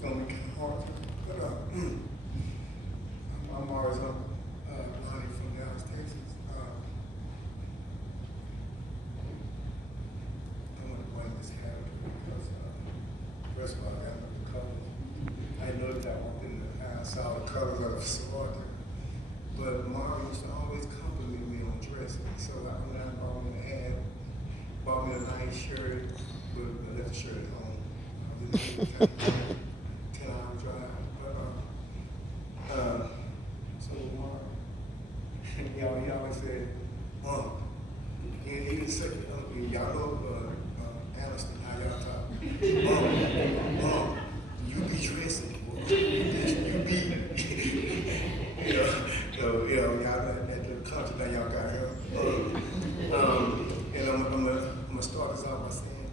gonna be kind of hard. But I'm always on Lonnie from Dallas, Texas. I want to blame this character because first of all, I got the colors. I know that I walked in and I saw the colors of the sorority. But Mara used to always compliment me on dressing. So I went out and bought me an ad, bought me a nice shirt, but I left the shirt at home. I didn't 10-hour drive. So Mara, he always said, he didn't say, y'all know Aniston, how y'all talk. You be dressing, boy. You be, so, y'all got that country that y'all got here. And I'm gonna start this out by saying,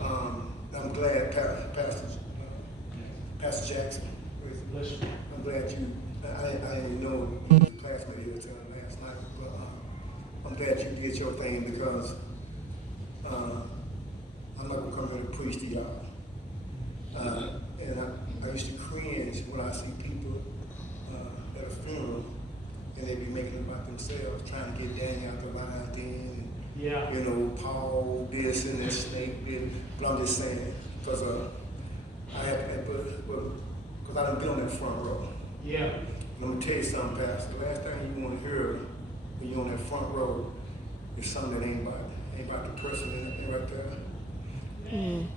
I'm glad Pastor Jackson, I'm glad you, I didn't know you was a classmate here until last night, but I'm glad you did your thing because I'm not gonna come here to preach to y'all. And I used to cringe when I see people at a funeral and they be making it about themselves, trying to get Danny out the lines then. Yeah. You know, Paul this and that snake this. But I'm just saying, because I done been on that front row. Yeah. And I'm gonna tell you something, Pastor. The last thing you want to hear when you're on that front row is something that ain't about the person in right there. Mm.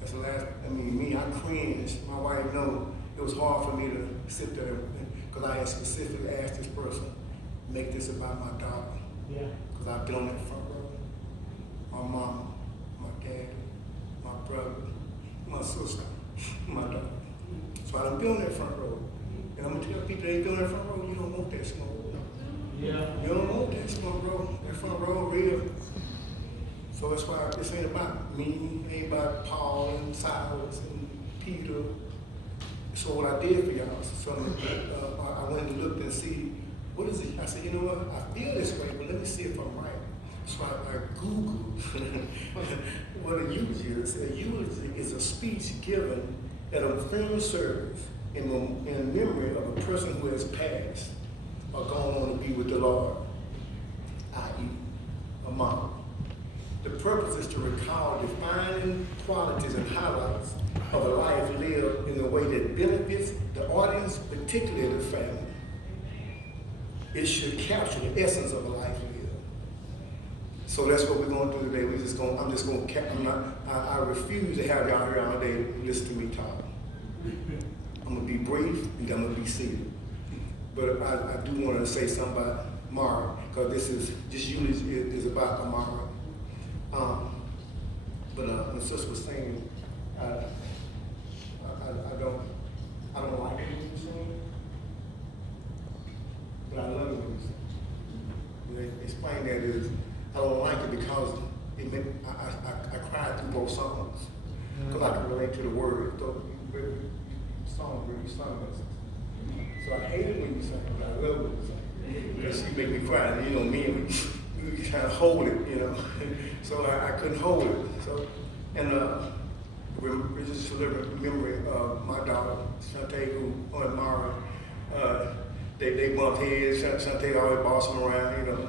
That's the last. I mean, I cringed. My wife know it was hard for me to sit there because I had specifically asked this person, make this about my daughter. Yeah. Because I've been on that front row. My mama, my dad, my brother, my sister, my daughter. So I done been on that front row. And I'm gonna tell people that ain't been on that front row, you don't want that smoke. Yeah. You don't want that smoke row. That front row real. So that's why this ain't about me, it ain't about Paul and Silas and Peter. So what I did for y'all, I went and looked and see, what is it? I said, you know what, I feel this way, but let me see if I'm right. So I Googled what a eulogy is. A eulogy is a speech given at a funeral service in memory of a person who has passed or gone on to be with the Lord, i.e. a mom. The purpose is to recall defining qualities and highlights of a life lived in a way that benefits the audience, particularly the family. It should capture the essence of a life lived. So that's what we're going to do today. I refuse to have y'all here all day listen to me talk. I'm going to be brief and I'm going to be seated. But I do want to say something about Mara, because this unit is about Amara. But my sister was saying, I don't like it when you sing, but I love it when you sing. Explain that is, I don't like it because I cried through both songs, because I can relate to the words. So you sung us. So I hate it when you sing, but I love it when you sing. Because she make me cry, and you know me, we kind of hold it, you know. So I couldn't hold it. So, and we're just delivering memory of my daughter, Shantae, who on Mara, they bumped heads. Shantae always bossed them around, you know.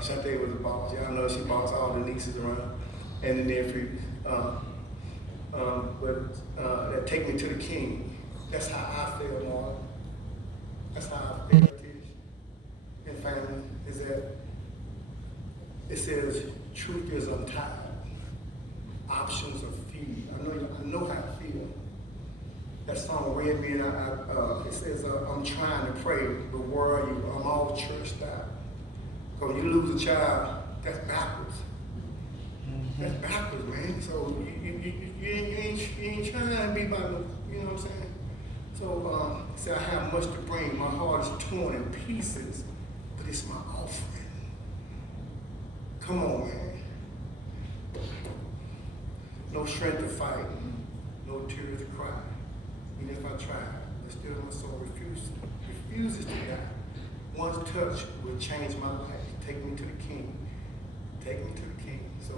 Shantae was the boss. Y'all know she bossed all the nieces around and the nephews. But that take me to the king. That's how I feel, Mark. That's how I feel, Tish. And family, is that it says, truth is untied. Options are few. I know how I feel. That song read me, and it says, I'm trying to pray, but where are you? I'm all churched out. So when you lose a child, that's backwards. That's backwards, man. So you ain't trying to be by the, you know what I'm saying? So say I have much to bring. My heart is torn in pieces, but it's my offering. Come on, man. No strength to fight, no tears to cry. Even if I try, but still my soul refuses to die. One touch will change my life. Take me to the king. Take me to the king. So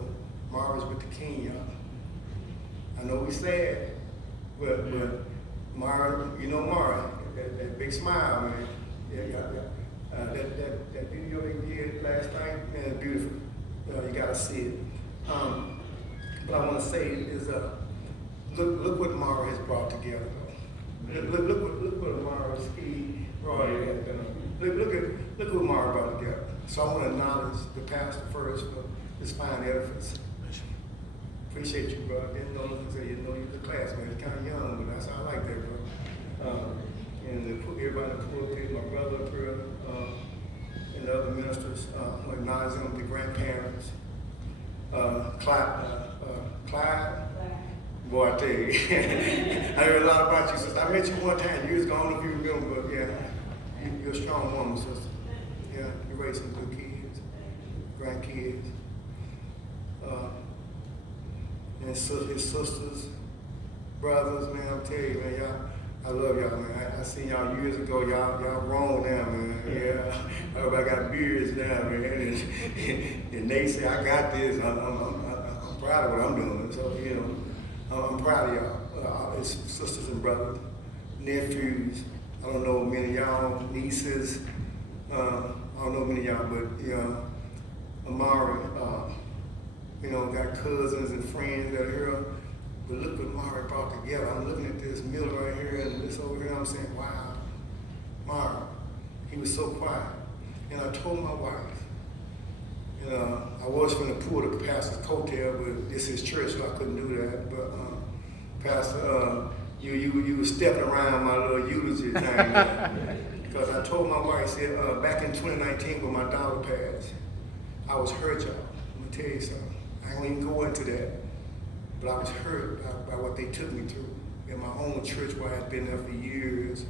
Mara's with the king, y'all. I know we sad, But Mara, you know Mara, that big smile, man. Yeah. That video they did last night, man, beautiful. You gotta see it. What I want to say is, look what Mara has brought together. Look what Mara's brought together. Look what Mara brought together. So I want to acknowledge the pastor first for his fine efforts. Appreciate you, bro. I didn't know you're the classmate. It's kind of young, but that's how I like that, bro. And everybody in the pulpit, my brother up here, and the other ministers, acknowledge them, the grandparents. Clyde. Boy, I tell you, I heard a lot about you, sister. I met you one time years ago. I don't know if you remember, but yeah, you're a strong woman, sister. Yeah, you raised some good kids, grandkids. And his sisters, brothers, man, I'm telling you, man, y'all, I love y'all, man. I seen y'all years ago. Y'all grown now, man. Yeah, everybody got beards now, man. And they say, I got this. I'm proud of what I'm doing. So, you know, I'm proud of y'all. It's sisters and brothers, nephews. I don't know many of y'all, nieces. I don't know many of y'all, but, you know, Amari, you know, got cousins and friends that are here. But look what Mara brought together. I'm looking at this mill right here and this over here, and I'm saying, wow, Mara, he was so quiet. And I told my wife, and I was going to pull the pastor's coattail, but this is church, so I couldn't do that. But Pastor, you were stepping around my little eulogy thing. Because I told my wife, said, back in 2019 when my daughter passed, I was hurt, y'all. I'm going to tell you something. I don't even go into that. But I was hurt by what they took me through in my own church where I had been there for years.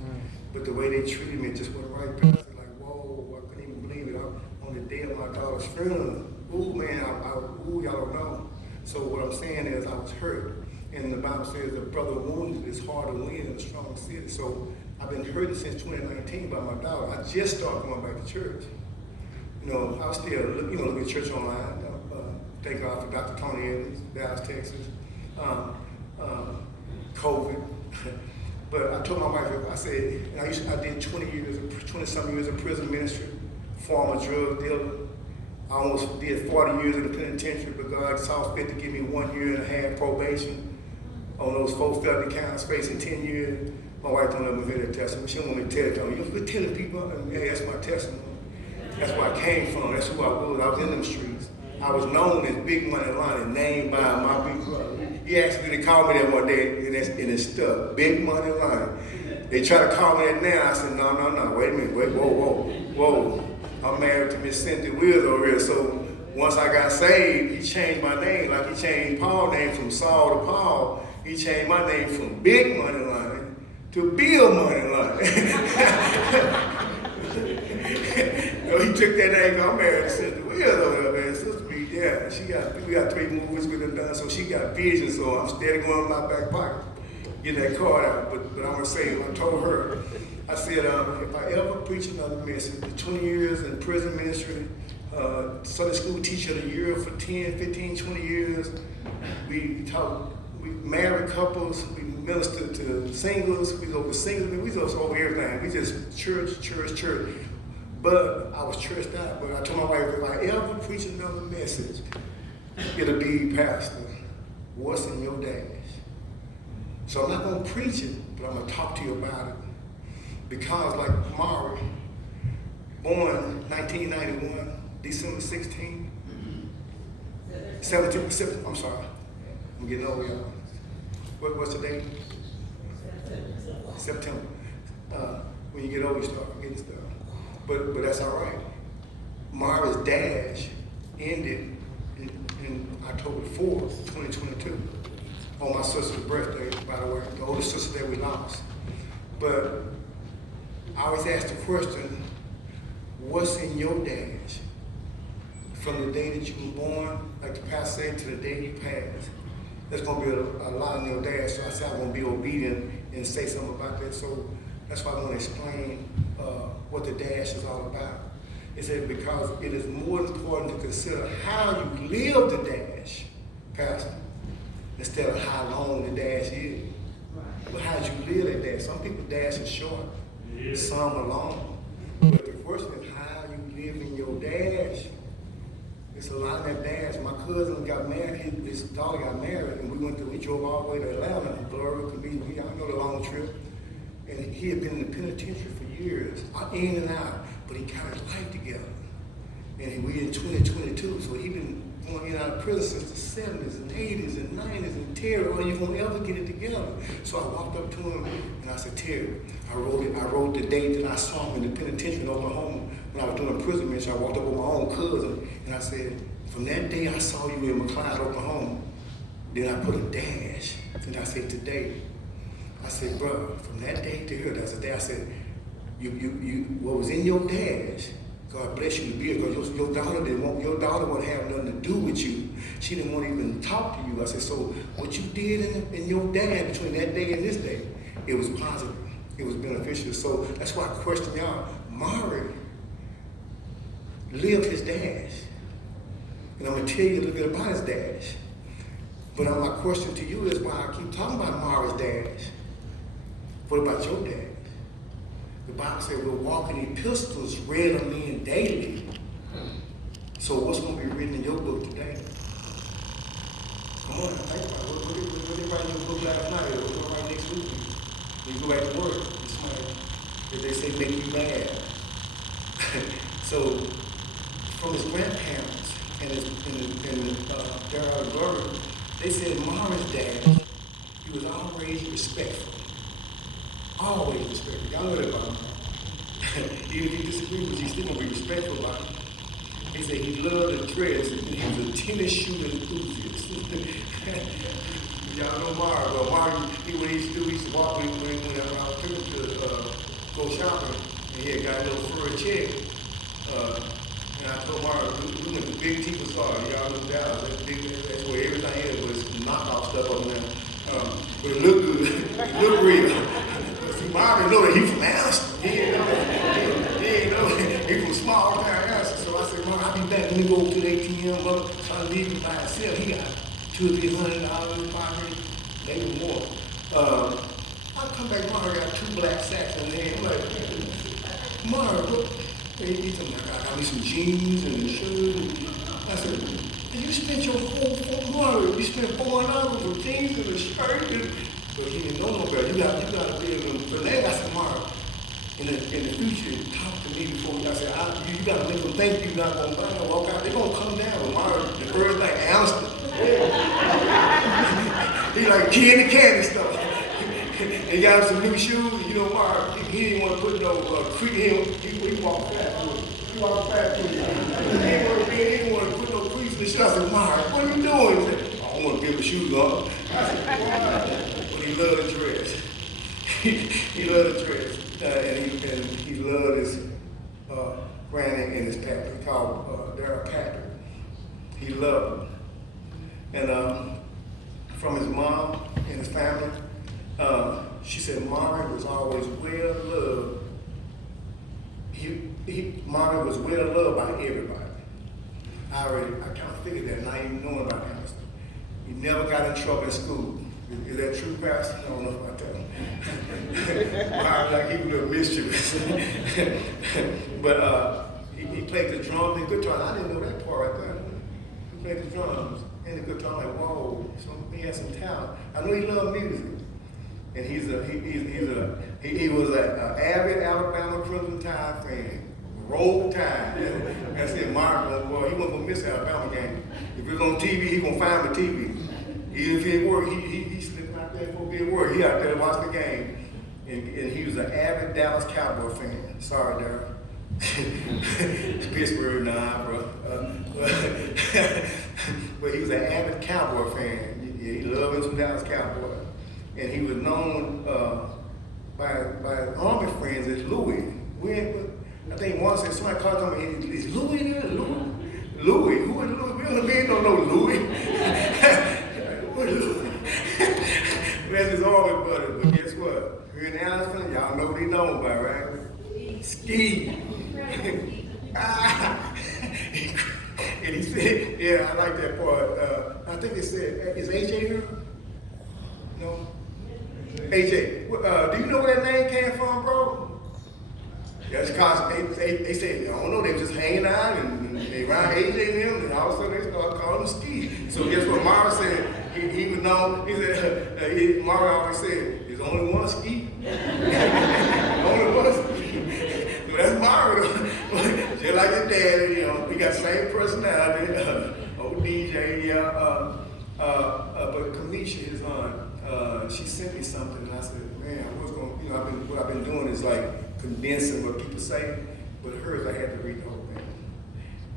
But the way they treated me just went right past it. Like, whoa, I couldn't even believe it. On the day of my daughter's funeral, ooh, man, ooh, y'all don't know. So what I'm saying is I was hurt. And the Bible says the brother wounded is hard to win in a strong city. So I've been hurting since 2019 by my daughter. I just started going back to church. You know, I was still, looking at church online. Thank God for Dr. Tony Evans, Dallas, Texas. COVID. But I told my wife, I said, I did 20-some years of prison ministry, former drug dealer. I almost did 40 years in the penitentiary, but God saw fit to give me 1 year and a half probation on those 4 felony counts, facing 10 years. My wife don't let me hear that testimony. She don't want me to tell it to me. You're telling people, and yeah, that's my testimony. That's where I came from. That's who I was. I was in them streets. I was known as Big Money Lonnie, named by my big brother. He actually called me that one day, and it's stuck. Big Money Lonnie. They try to call me that now. I said, no. Wait a minute. Whoa. I'm married to Miss Cynthia Wills over here. So once I got saved, he changed my name. Like he changed Paul's name from Saul to Paul. He changed my name from Big Money Lonnie to Bill Money Lonnie. He took that name. I'm married to Cynthia Wills over there, man. Sister B, yeah, we got 3 movies with them done, so she got vision, so I'm steady going in my back pocket, getting that card out. But I'm going to say, I told her, I said, if I ever preach another message, the 20 years in prison ministry, Sunday school teacher of the year for 10, 15, 20 years, we married couples, we ministered to singles, we was over singles, we was over everything. We just church. But I was churched out. But I told my wife, if I ever preach another message, it'll be, Pastor, what's in your dash? So I'm not going to preach it, but I'm going to talk to you about it. Because like Mari, born 1991, December 16, 17, I'm sorry, I'm getting old, y'all. What's the date? September. When you get old, you start forgetting stuff. But that's all right. Mara's dash ended in October 4th, 2022, on my sister's birthday, by the way, the oldest sister that we lost. But I always ask the question, what's in your dash? From the day that you were born, like the pastor said, to the day you pass. There's going to be a lot in your dash, so I said I'm going to be obedient and say something about that. So that's why I want to explain what the dash is all about. It said because it is more important to consider how you live the dash, Pastor, instead of how long the dash is. live that dash. Some people's dash is short, some are long. But the question is how you live in your dash. It's a lot of that dash. My cousin got married, his daughter got married, and we drove all the way to Atlanta, and Gloria could meet me. I know the long trip. And he had been in the penitentiary for years, in and out, but he got his life together. And we in 2022, so he been going in and out of prison since the 70s and 80s and 90s, and Terry, are you gonna ever get it together? So I walked up to him and I said, Terry, I wrote the date that I saw him in the penitentiary in Oklahoma when I was doing prison mission. I walked up with my own cousin and I said, from that day I saw you in McLeod, Oklahoma, then I put a dash, and I said, today. I said, bro, from that day to here, that's the day I said, what was in your dash, God bless you to be here, because your daughter wouldn't have nothing to do with you. She didn't want to even talk to you. I said, so what you did in your dash between that day and this day, it was positive. It was beneficial. So that's why I question y'all. Mari lived his dash. And I'm going to tell you a little bit about his dash. But my question to you is why I keep talking about Mari's dash. What about your dash? The Bible said we're walking epistles read of men daily. So what's going to be written in your book today? Come on, think about it. What did they write in your book last night? What did they write next week? When you go back to work, it's like, if they say make you mad. So from his grandparents and their glory, they said Mari's dad, he was always respectful. Always respectful. Y'all know that about him. Even if you disagree with you, he's still going to be respectful about it. He said he loved to dress, and he was a tennis shooter enthusiast. Y'all know Mari. Well, Mari, what he used to walk when I was taking to go shopping, and he had got a little furry check. And I told Mari, we went to Big T store. Y'all know Dallas. That's where everything is, but it's knockoff stuff up there. But it looked good. It looked real. See, Mari know that he from Allison. He ain't know. He from small town Allison. So I said, Mari, I'll be back. Let me go to the ATM. But trying to leave him by himself. He got $200 or $300 in his pocket. Maybe more. I come back, Mari got 2 black sacks in there. I'm like, Mari, what? He told me, I got me some jeans and a shirt. I said, you spent your whole money. You spent $400 for jeans and a shirt. But he didn't know no better. You got to be able to. So then I said, Mari, in the future, talk to me before I said, you got to make them think you're not going to buy them, walk out. They're going to come down with Mari, the first like Amstel. He like candy stuff. He got some new shoes. You know, Mari, he didn't want to put no he walked fast with it. He walked fast with it. He didn't want to put no crease in the shoes. I said, Mari, what are you doing? He said, I don't want to give the shoes off. I said, why? But he loved to dress. He loved to dress. And he loved his granny and his pappy. He called Daryl Patrick. He loved him. And from his mom and his family, she said Mari was always well loved. Mari was well loved by everybody. I kind of figured that, not even knowing about kind of stuff. He never got in trouble in school. Is that true, Pastor? I don't know if I tell him. Mari, like he was a little mischievous. But he played the drums and guitar. I didn't know that part right there. He played the drums and the guitar. I'm like, whoa, he had some talent. I know he loved music. And he was an avid Alabama Crimson Tide fan. Roll Tide. That's it, Mark. Well, he wasn't going to miss the Alabama game. If it was on TV, he going to find the TV. Even if he didn't work, he slipped out there before he didn't work. He out there to watch the game. And he was an avid Dallas Cowboy fan. Sorry, Daryl. Pittsburgh, nah, bro. But he was an avid Cowboy fan. He loved him some Dallas Cowboys. And he was known by his army friends as Louis. I think once somebody called him, is Louis there? Louis? Louis? Who is Louis? We don't know Louis. Who is Louis? That's his army buddy. But guess what? Here in Allison, y'all know what he's known by, right? Ski. And he said, yeah, I like that part. I think it said, is AJ here? No? AJ, do you know where that name came from, bro? That's because they said, I don't know, they was just hanging out and they around AJ and them, and all of a sudden they started calling him Ski. So guess what Mara said? He was known, he said, Mara always said, there's only one Ski. Only one Ski. So that's Mara. Just like his dad, you know, we got the same personality. Old DJ, yeah. But Kamisha, his aunt, she sent me something, and I said, man, I was going, you know, what I've been doing is like condensing what people say, but hers, I had to read the whole thing.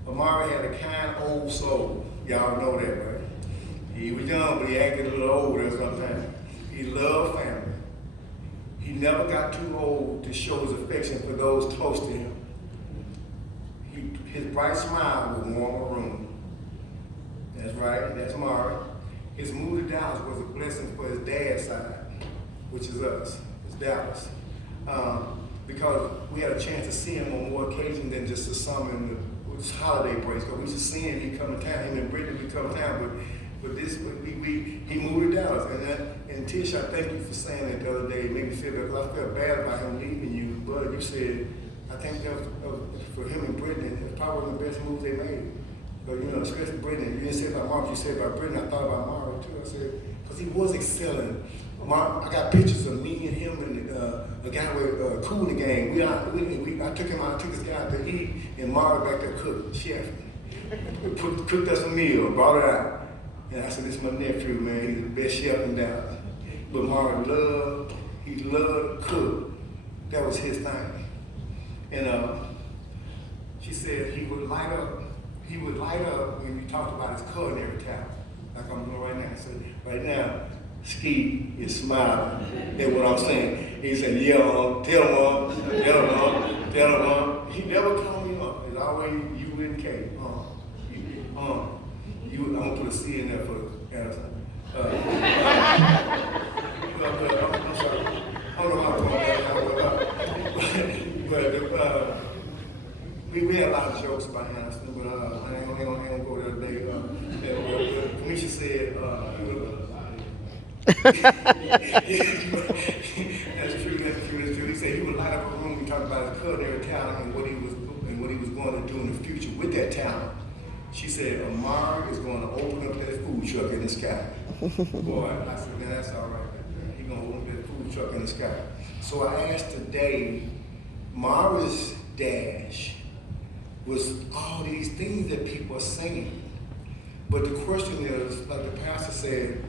Amari had a kind old soul. Y'all know that, right? He was young, but he acted a little older sometimes. He loved family. He never got too old to show his affection for those close to him. His bright smile would warm a room. That's right, that's Amari. His move to Dallas was a blessing for his dad's side, which is us, it's Dallas. Because we had a chance to see him on more occasions than just the summer and the holiday breaks. Because we used to see him, he'd come to town, him and Brittany would come to town, but he moved to Dallas. And Tish, I thank you for saying that the other day. It made me feel bad, because I felt bad about him leaving you, but you said, I think that was for him and Brittany, it's probably one of the best moves they made. But you know, especially Brittany, you didn't say about Mark, you said about Brittany, I thought about Mara too. I said, because he was excelling. I got pictures of me and him and the guy with Cool the Gang. I took this guy out to eat, and Mara back there cooked, chef. Cooked us a meal, brought it out. And I said, this is my nephew, man, he's the best chef in Dallas. But Mara loved to cook. That was his thing. And she said he would light up when you talked about his culinary talent, like I'm doing right now. So right now, Ski is smiling at what I'm saying. He said, yeah, tell him. He never called me up. It's always you and Kate. I'm gonna put a C in there for Anderson. I'm sorry. I don't know how to call that. We had a lot of jokes about Anderson, but I ain't gonna go there today. Kamisha said, that's true. He said he would light up a room and talk about his culinary talent and what he was going to do in the future with that talent. She said, Amari is going to open up that food truck in the sky. Boy, I said, man, that's all right. He's going to open up that food truck in the sky. So I asked today, Mari's dash was all these things that people are saying. But the question is, like the pastor said,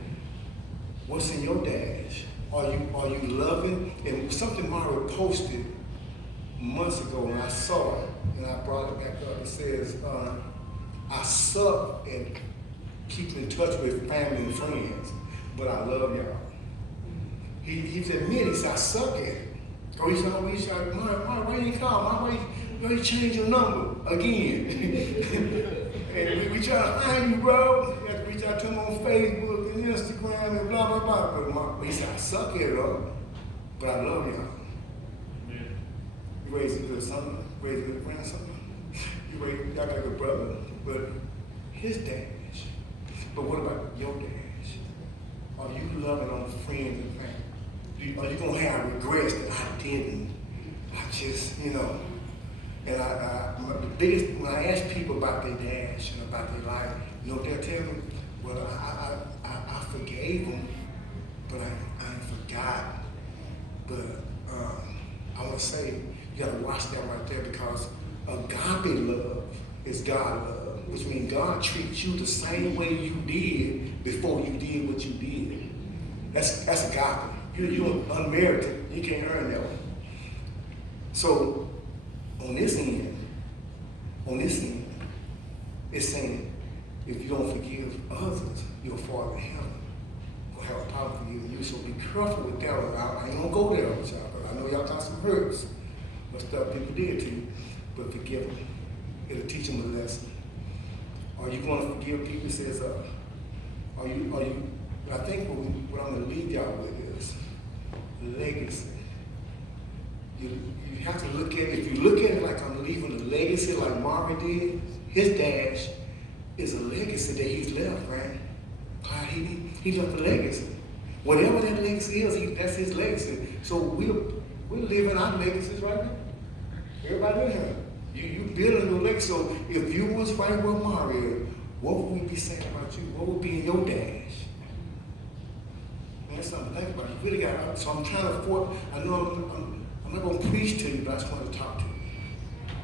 what's in your dash? Are you loving? And something Mara posted months ago, and I saw it, and I brought it back up. It says, I suck at keeping in touch with family and friends, but I love y'all. He's admitted, he said, I suck at it. So he's like, why you call? Why you change your number again? And we try to find you, bro. You have to reach out to him on Facebook and Instagram and blah, blah, blah. But he said, I suck at it, though, but I love y'all. Yeah. You raised a good son, raised a good grandson. You got like a brother, but his dash. But what about your dash? Are you loving on friends and family? Are you gonna have regrets that I didn't? I just, you know. And the biggest, when I ask people about their dash and about their life, you know, they'll tell me, well, I forgave them, but I ain't forgotten. But I want to say, you got to watch that right there, because agape love is God love, which means God treats you the same way you did before you did what you did. That's agape. You're unmerited. You can't earn that one. So on this end, it's saying, if you don't forgive others, your Father in heaven will have a power to forgive you. So be careful with that one. I ain't gonna go there with y'all, but I know y'all got some hurts, but stuff people did to you, but forgive them. It'll teach them a lesson. Are you going to forgive people? It says, are you, I think what I'm going to leave y'all with is legacy. You have to look at it, if you look at it like I'm leaving a legacy like Marvin did, his dash is a legacy that he's left, right? He left a legacy. Whatever that legacy is, that's his legacy. So we're living our legacies right now. Everybody in here. You building your legacy. So if you was right where Mario, what would we be saying about you? What would be in your dash? Man, that's something to think about. You really got. So I'm trying to afford. I know I'm not going to preach to you, but I just want to talk to you.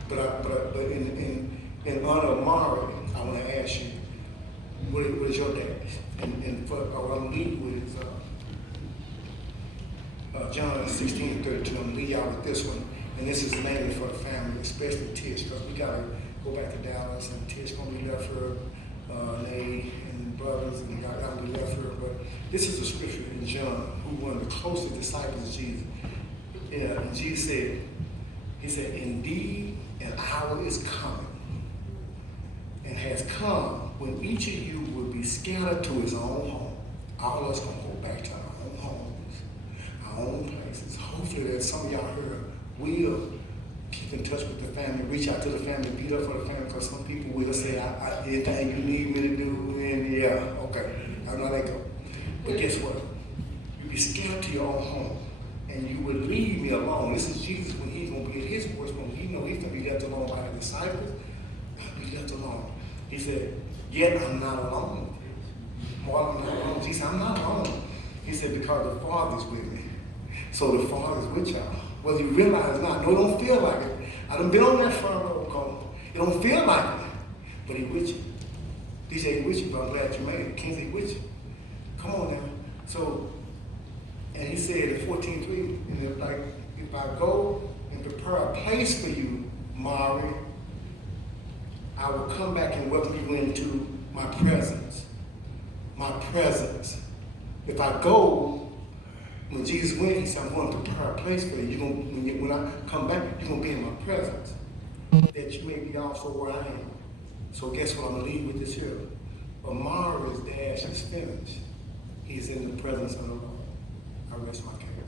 But in honor of Mario, I want to ask you, what is your dash? And for what I'm leading with is John 16:32. I'm gonna lead y'all with this one, and this is mainly for the family, especially Tish, because we gotta go back to Dallas, and Tish gonna be left for Nate and brothers, and y'all gotta be left for. But this is a scripture in John, who one of the closest disciples of Jesus. Yeah, and Jesus said, he said, "Indeed, an hour is coming, and has come, when each of you will be scattered to his own home." All of us gonna go back to our own homes, our own places. Hopefully that some of y'all here will keep in touch with the family, reach out to the family, be there for the family, because some people will say, anything you need me to do, and yeah, okay, I know they go. But guess what? You be scattered to your own home, and you will leave me alone. This is Jesus when he's going to be at his worst, when he know he's going to be left alone by the disciples. I'll be left alone. He said, "Yet I'm not alone." Well, I'm not alone. Jesus said, "I'm not alone." He said, "Because the Father's with me." So the Father's with y'all. Whether you realize it or not. No, it don't feel like it. I done been on that front row cone. It don't feel like it. But he with you. DJ, he with you, but I'm glad you made it. Kingsley with you. Come on now. So, and he said in 14:3, and if I go and prepare a place for you, Mari, I will come back and welcome you into my presence. My presence. If I go, when Jesus went, he said, "I'm going to prepare a place for you. When I come back, you're going to be in my presence. That you may be also where I am." So guess what? I'm going to leave with this here. Amari's dash is finished. He's in the presence of the Lord. I rest my case.